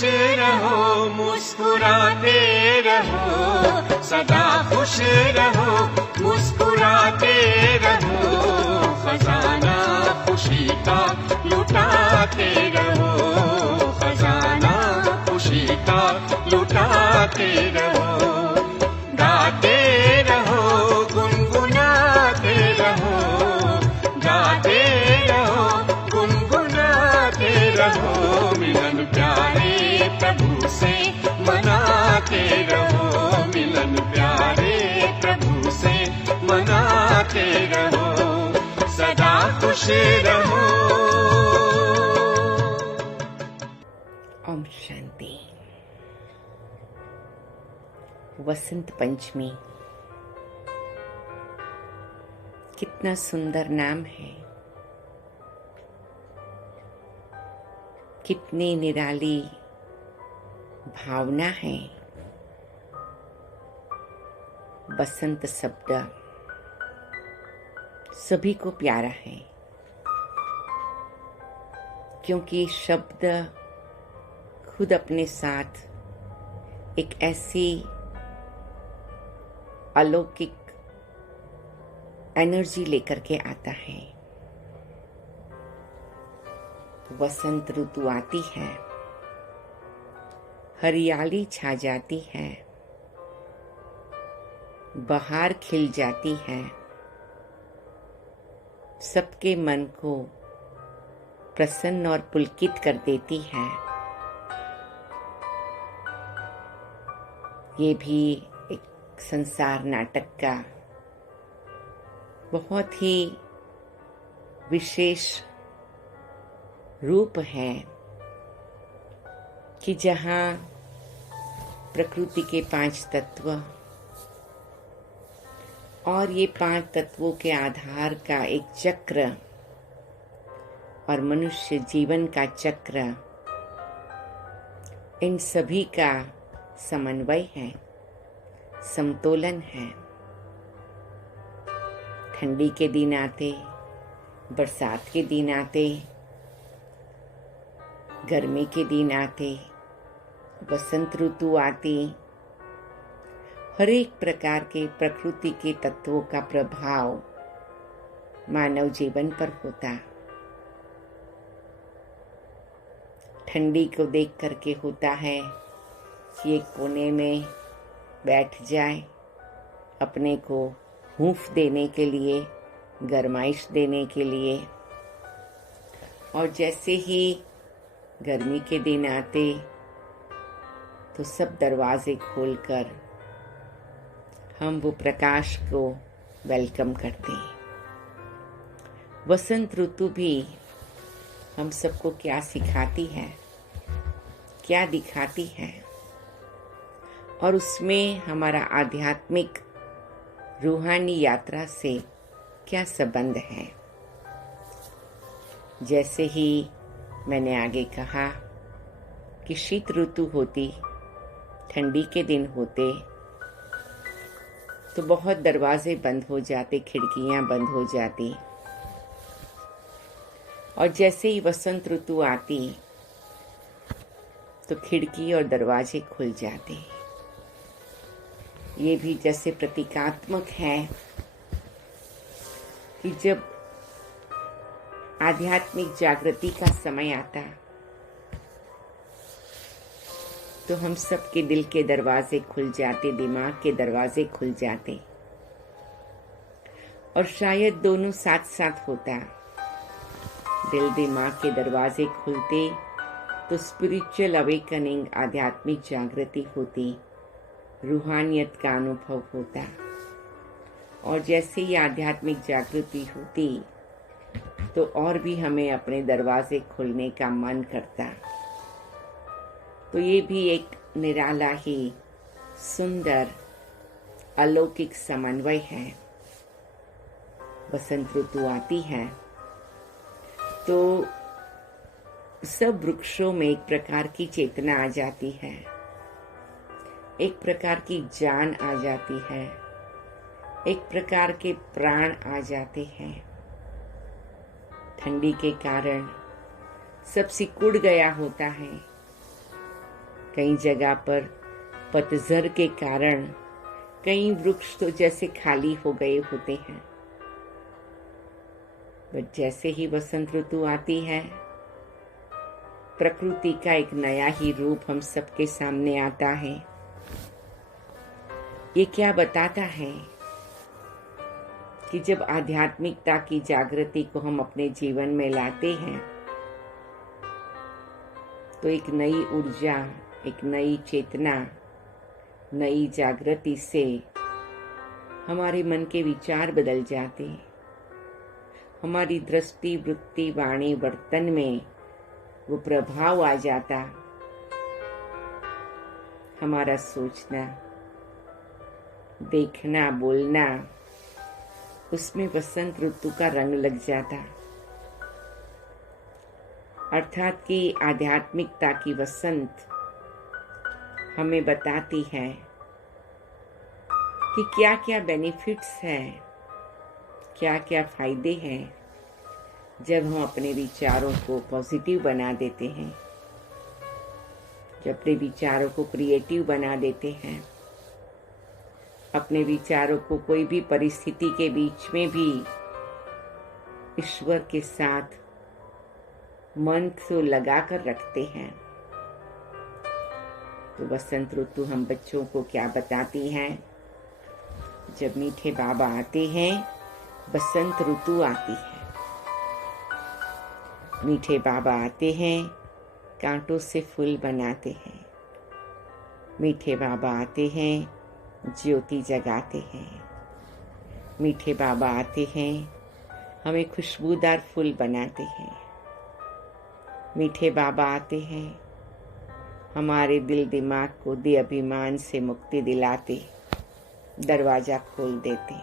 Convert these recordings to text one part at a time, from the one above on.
खुश रहो, मुस्कुराते रहो, सदा खुश रहो, मुस्कुराते रहो, खजाना खुशी का लुटाते रहो, खजाना खुशी का लुटाते रहो। गाते रहो, गुनगुनाते रहो, गाते रहो, गुनगुनाते रहो, मिलन प्यारे प्रभु से मनाते रहो, मिलन प्यारे प्रभु से मनाते रहो, सदा खुश रहो। ओम शांति। वसंत पंचमी कितना सुंदर नाम है, कितनी निराली भावना है। बसंत शब्द सभी को प्यारा है, क्योंकि शब्द खुद अपने साथ एक ऐसी अलौकिक एनर्जी लेकर के आता है। वसंत ऋतु आती है, हरियाली छा जाती है, बहार खिल जाती है, सबके मन को प्रसन्न और पुलकित कर देती है। ये भी एक संसार नाटक का बहुत ही विशेष रूप है कि जहाँ प्रकृति के 5 तत्व और ये 5 तत्वों के आधार का एक चक्र और मनुष्य जीवन का चक्र, इन सभी का समन्वय है, समतोलन है। ठंडी के दिन आते, बरसात के दिन आते, गर्मी के दिन आते, वसंत ऋतु आती, हर एक प्रकार के प्रकृति के तत्वों का प्रभाव मानव जीवन पर होता। ठंडी को देख करके होता है कि एक कोने में बैठ जाए, अपने को हूंफ देने के लिए, गरमाइश देने के लिए। और जैसे ही गर्मी के दिन आते तो सब दरवाजे खोलकर हम वो प्रकाश को वेलकम करते हैं। वसंत ऋतु भी हम सबको क्या सिखाती है, क्या दिखाती है, और उसमें हमारा आध्यात्मिक रूहानी यात्रा से क्या संबंध है। जैसे ही मैंने आगे कहा कि शीत ऋतु होती, ठंडी के दिन होते तो बहुत दरवाजे बंद हो जाते, खिड़कियां बंद हो जाती, और जैसे ही वसंत ऋतु आती तो खिड़की और दरवाजे खुल जाते। ये भी जैसे प्रतीकात्मक है कि जब आध्यात्मिक जागृति का समय आता तो हम सब के दिल के दरवाजे खुल जाते, दिमाग के दरवाजे खुल जाते, और शायद दोनों साथ साथ होता। दिल दिमाग के दरवाजे खुलते तो स्पिरिचुअल अवेकनिंग, आध्यात्मिक जागृति होती, रूहानियत का अनुभव होता। और जैसे ही आध्यात्मिक जागृति होती तो और भी हमें अपने दरवाजे खोलने का मन करता। तो ये भी एक निराला ही सुंदर अलौकिक समन्वय है। बसंत ऋतु आती है तो सब वृक्षों में एक प्रकार की चेतना आ जाती है, एक प्रकार की जान आ जाती है, एक प्रकार के प्राण आ जाते हैं। ठंडी के कारण सब सिकुड़ गया होता है, कई जगह पर पतझड़ के कारण कई वृक्ष तो जैसे खाली हो गए होते हैं, बट जैसे ही बसंत ऋतु आती है, प्रकृति का एक नया ही रूप हम सबके सामने आता है। ये क्या बताता है कि जब आध्यात्मिकता की जागृति को हम अपने जीवन में लाते हैं तो एक नई ऊर्जा, एक नई चेतना, नई जागृति से हमारे मन के विचार बदल जाते, हमारी दृष्टि, वृत्ति, वाणी, वर्तन में वो प्रभाव आ जाता, हमारा सोचना, देखना, बोलना, उसमें वसंत ऋतु का रंग लग जाता। अर्थात कि आध्यात्मिकता की वसंत हमें बताती है कि क्या क्या बेनिफिट्स हैं, क्या क्या फायदे हैं जब हम अपने विचारों को पॉजिटिव बना देते हैं, जब अपने विचारों को क्रिएटिव बना देते हैं, अपने विचारों को कोई भी परिस्थिति के बीच में भी ईश्वर के साथ मन से लगा कर रखते हैं। तो बसंत ऋतु हम बच्चों को क्या बताती हैं? जब मीठे बाबा आते हैं, बसंत ऋतु आती है। मीठे बाबा आते हैं, कांटों से फूल बनाते हैं। मीठे बाबा आते हैं, ज्योति जगाते हैं। मीठे बाबा आते हैं, हमें खुशबूदार फूल बनाते हैं। मीठे बाबा आते हैं, हमारे दिल दिमाग को दे अभिमान से मुक्ति दिलाते, दरवाजा खोल देते।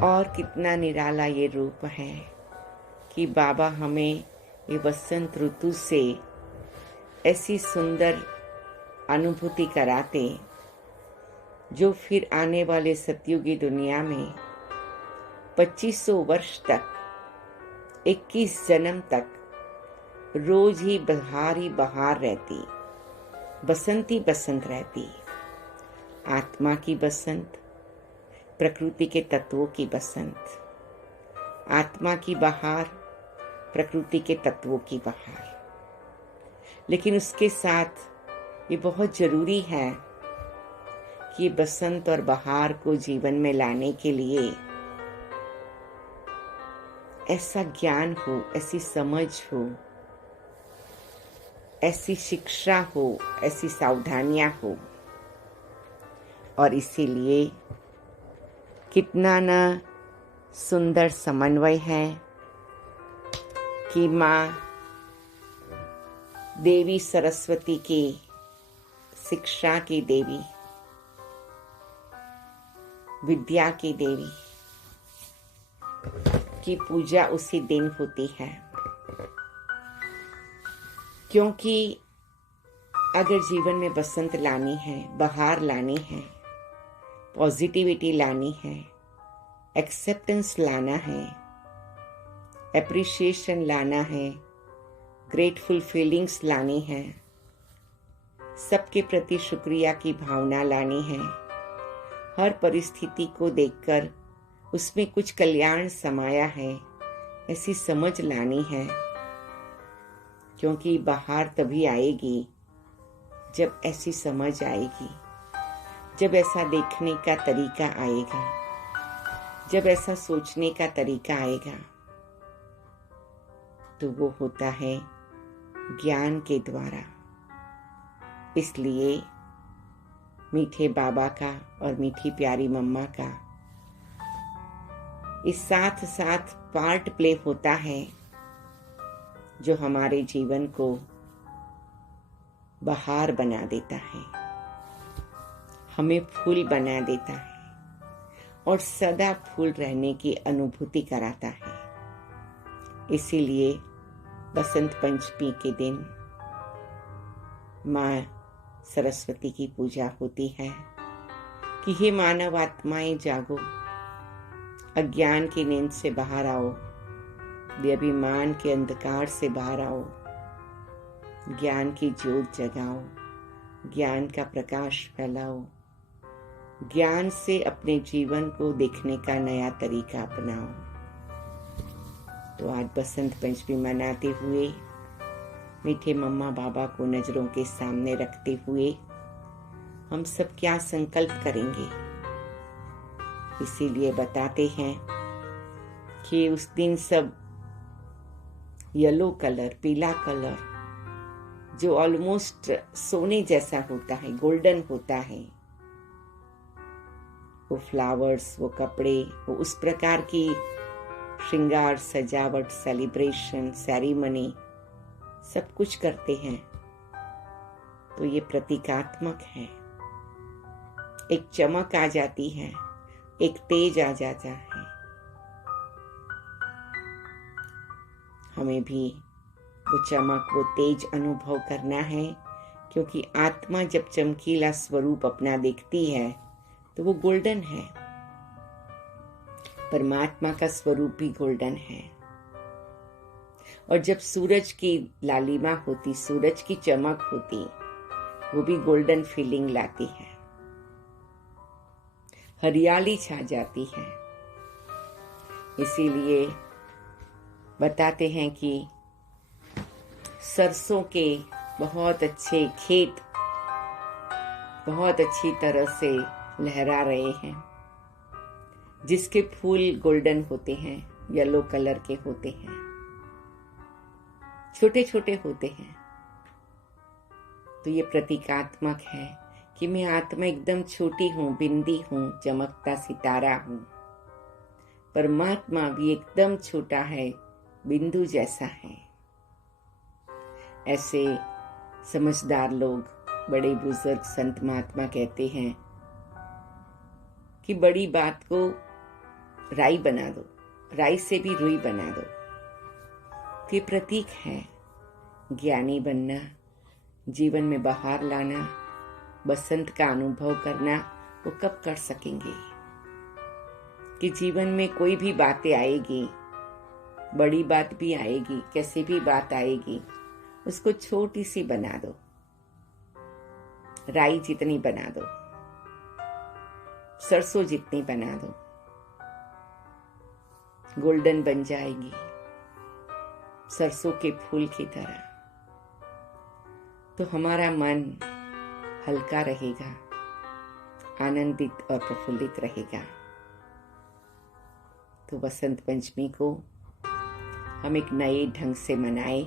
और कितना निराला ये रूप है कि बाबा हमें ये बसंत ऋतु से ऐसी सुंदर अनुभूति कराते जो फिर आने वाले सतयुगी दुनिया में 2500 वर्ष तक, 21 जन्म तक रोज ही बहार ही बहार रहती, बसंत ही बसंत रहती। आत्मा की बसंत, प्रकृति के तत्वों की बसंत, आत्मा की बहार, प्रकृति के तत्वों की बहार। लेकिन उसके साथ ये बहुत जरूरी है कि बसंत और बहार को जीवन में लाने के लिए ऐसा ज्ञान हो, ऐसी समझ हो, ऐसी शिक्षा हो, ऐसी सावधानियां हो। और इसीलिए कितना न सुंदर समन्वय है कि माँ देवी सरस्वती की, शिक्षा की देवी, विद्या की देवी की पूजा उसी दिन होती है। क्योंकि अगर जीवन में बसंत लानी है, बहार लानी है, पॉजिटिविटी लानी है, एक्सेप्टेंस लाना है, एप्रिशिएशन लाना है, ग्रेटफुल फीलिंग्स लानी है, सबके प्रति शुक्रिया की भावना लानी है, हर परिस्थिति को देखकर उसमें कुछ कल्याण समाया है, ऐसी समझ लानी है। क्योंकि बहार तभी आएगी जब ऐसी समझ आएगी, जब ऐसा देखने का तरीका आएगा, जब ऐसा सोचने का तरीका आएगा। तो वो होता है ज्ञान के द्वारा। इसलिए मीठे बाबा का और मीठी प्यारी मम्मा का इस साथ साथ पार्ट प्ले होता है जो हमारे जीवन को बहार बना देता है, हमें फूल बना देता है और सदा फूल रहने की अनुभूति कराता है। इसीलिए बसंत पंचमी के दिन माँ सरस्वती की पूजा होती है कि हे मानव आत्माएं जागो, अज्ञान की नींद से बाहर आओ, बेअभिमान के अंधकार से बाहर आओ, ज्ञान की ज्योत जगाओ, ज्ञान का प्रकाश फैलाओ, ज्ञान से अपने जीवन को देखने का नया तरीका अपनाओ। तो आज बसंत पंचमी मनाते हुए, मीठे मम्मा बाबा को नजरों के सामने रखते हुए हम सब क्या संकल्प करेंगे, इसीलिए बताते हैं कि उस दिन सब येलो कलर, पीला कलर जो ऑलमोस्ट सोने जैसा होता है, गोल्डन होता है, वो फ्लावर्स, वो कपड़े, वो उस प्रकार की श्रृंगार, सजावट, सेलिब्रेशन, सेरेमनी सब कुछ करते हैं। तो ये प्रतीकात्मक है। एक चमक आ जाती है, एक तेज आ जाता है। हमें भी वो चमक, वो तेज अनुभव करना है, क्योंकि आत्मा जब चमकीला स्वरूप अपना देखती है तो वो गोल्डन है। परमात्मा का स्वरूप भी गोल्डन है। और जब सूरज की लालिमा होती, सूरज की चमक होती, वो भी गोल्डन फीलिंग लाती है, हरियाली छा जाती है। इसीलिए बताते हैं कि सरसों के बहुत अच्छे खेत बहुत अच्छी तरह से लहरा रहे हैं, जिसके फूल गोल्डन होते हैं, येलो कलर के होते हैं, छोटे छोटे होते हैं। तो ये प्रतीकात्मक है कि मैं आत्मा एकदम छोटी हूं, बिंदी हूं, चमकता सितारा हूं। परमात्मा भी एकदम छोटा है, बिंदु जैसा है। ऐसे समझदार लोग, बड़े बुजुर्ग संत महात्मा कहते हैं कि बड़ी बात को राई बना दो, राई से भी रुई बना दो। ये प्रतीक है ज्ञानी बनना, जीवन में बहार लाना, बसंत का अनुभव करना। वो कब कर सकेंगे कि जीवन में कोई भी बातें आएगी, बड़ी बात भी आएगी, कैसी भी बात आएगी, उसको छोटी सी बना दो, राई जितनी बना दो, सरसों जितनी बना दो, गोल्डन बन जाएगी, सरसों के फूल की तरह। तो हमारा मन हल्का रहेगा, आनंदित और प्रफुल्लित रहेगा। तो बसंत पंचमी को हम एक नए ढंग से मनाएं।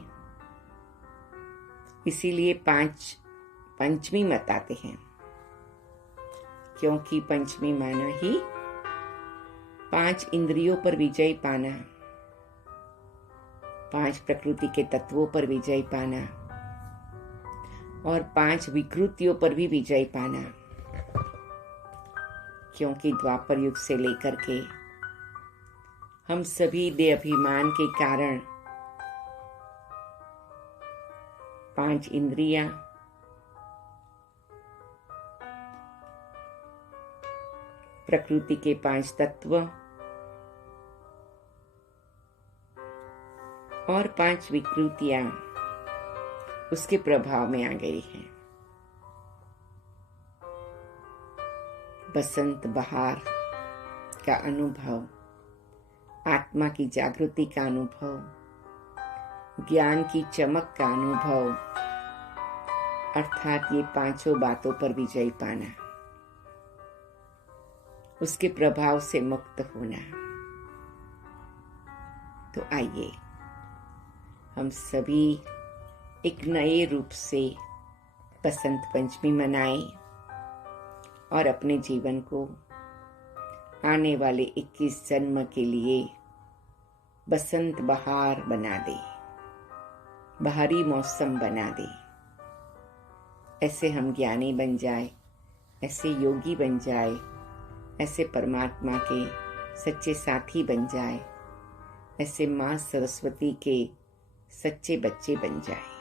इसीलिए पंचमी मनाते हैं, क्योंकि पंचमी माना ही 5 इंद्रियों पर विजय पाना, 5 प्रकृति के तत्वों पर विजय पाना और 5 विकृतियों पर भी विजय पाना। क्योंकि द्वापर युग से लेकर के हम सभी देह अभिमान के कारण 5 इंद्रियां, प्रकृति के 5 तत्व और 5 विकृतियां उसके प्रभाव में आ गई हैं। बसंत बहार का अनुभव, आत्मा की जागृति का अनुभव, ज्ञान की चमक का अनुभव, अर्थात ये 5 बातों पर विजय पाना, उसके प्रभाव से मुक्त होना। तो आइए हम सभी एक नए रूप से बसंत पंचमी मनाएं और अपने जीवन को आने वाले 21 जन्म के लिए बसंत बहार बना दे, बहारी मौसम बना दे। ऐसे हम ज्ञानी बन जाए, ऐसे योगी बन जाए, ऐसे परमात्मा के सच्चे साथी बन जाए, ऐसे माँ सरस्वती के सच्चे बच्चे बन जाए।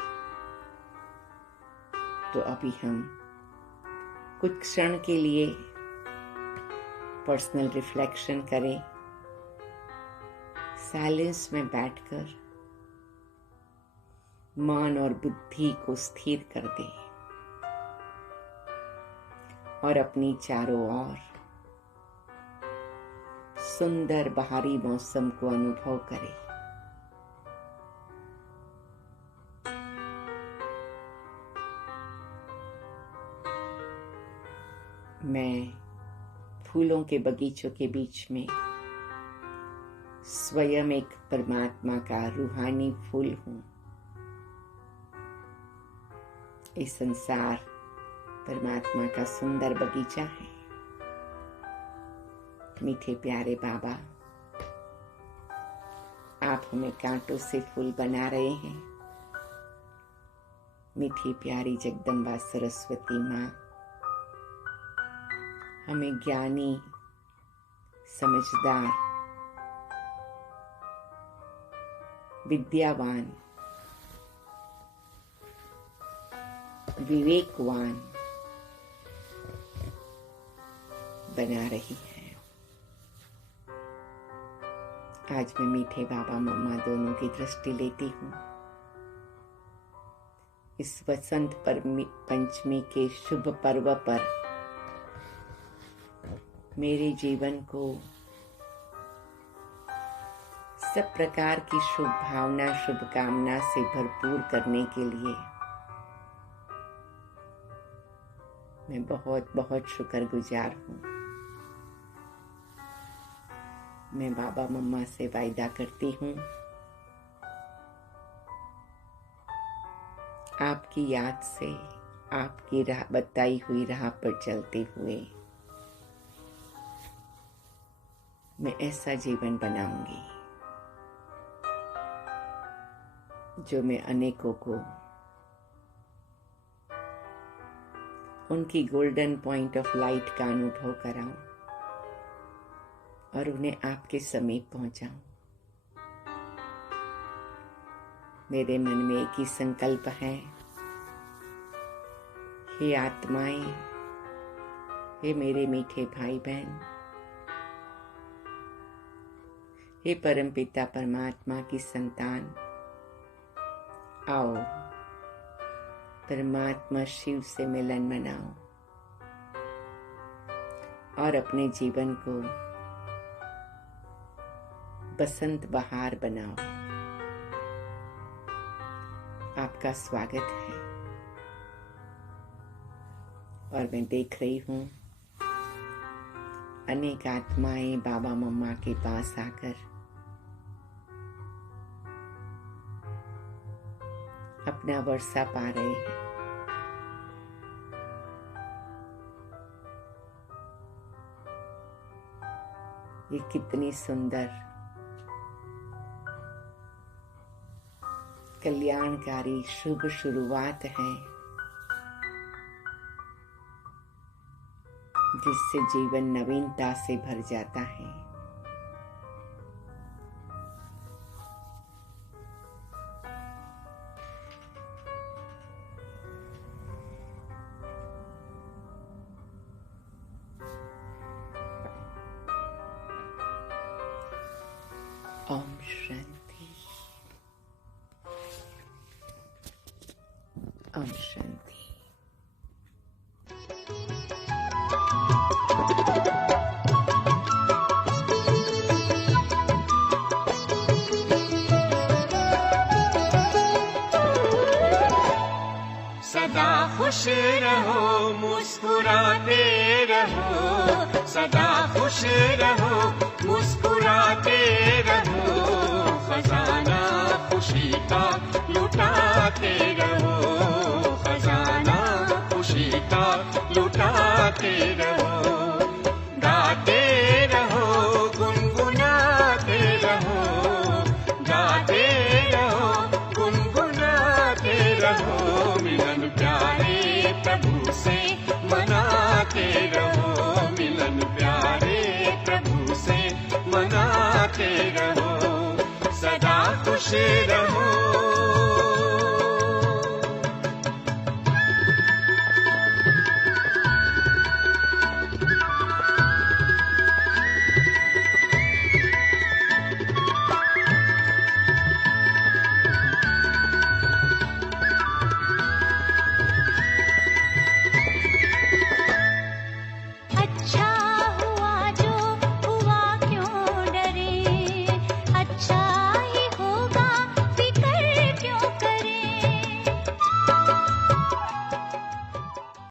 तो अभी हम कुछ क्षण के लिए पर्सनल रिफ्लेक्शन करें, साइलेंस में बैठकर मन और बुद्धि को स्थिर कर दे और अपनी चारों ओर सुंदर बाहरी मौसम को अनुभव करे। मैं फूलों के बगीचों के बीच में स्वयं एक परमात्मा का रूहानी फूल हूं। इस संसार परमात्मा का सुंदर बगीचा है। मीठे प्यारे बाबा, आप हमें कांटों से फूल बना रहे हैं। मीठी प्यारी जगदम्बा सरस्वती माँ हमें ज्ञानी, समझदार, विद्यावान, विवेकवान बना रही है। आज मैं मीठे बाबा मम्मा दोनों की दृष्टि लेती हूँ। इस वसंत पंचमी के शुभ पर्व पर मेरे जीवन को सब प्रकार की शुभ भावना, शुभकामना से भरपूर करने के लिए मैं बहुत बहुत शुक्रगुजार हूँ। मैं बाबा मम्मा से वायदा करती हूँ, आपकी याद से, आपकी बताई हुई राह पर चलते हुए मैं ऐसा जीवन बनाऊंगी जो मैं अनेकों को उनकी गोल्डन पॉइंट ऑफ लाइट का अनुभव कराऊं और उन्हें आपके समीप पहुंचाऊं। मेरे मन में एक ही संकल्प है, हे आत्माएं, हे मेरे मीठे भाई बहन, हे परमपिता परमात्मा की संतान, आओ परमात्मा शिव से मिलन मनाओ और अपने जीवन को बसंत बहार बनाओ। आपका स्वागत है। और मैं देख रही हूं अनेक आत्माएं बाबा मम्मा के पास आकर अपना वर्षा पा रहे हैं। ये कितनी सुंदर कल्याणकारी शुभ शुरुआत है जिससे जीवन नवीनता से भर जाता है। ओम शांति। ओम शांति। सदा खुश रहो, मुस्कुराते रहो, सदा खुश रहो, मुस्कुराते रहो, खजाना खुशी का लुटाते रहो, खजाना खुशी का लुटाते रहो। गाते रहो, गुनगुनाते रहो, गाते रहो, गुनगुनाते रहो, मिलन प्यारे प्रभु से मनाते रहो, मिलन प्यारे प्रभु से मनाते रहो, सदा खुश रहो।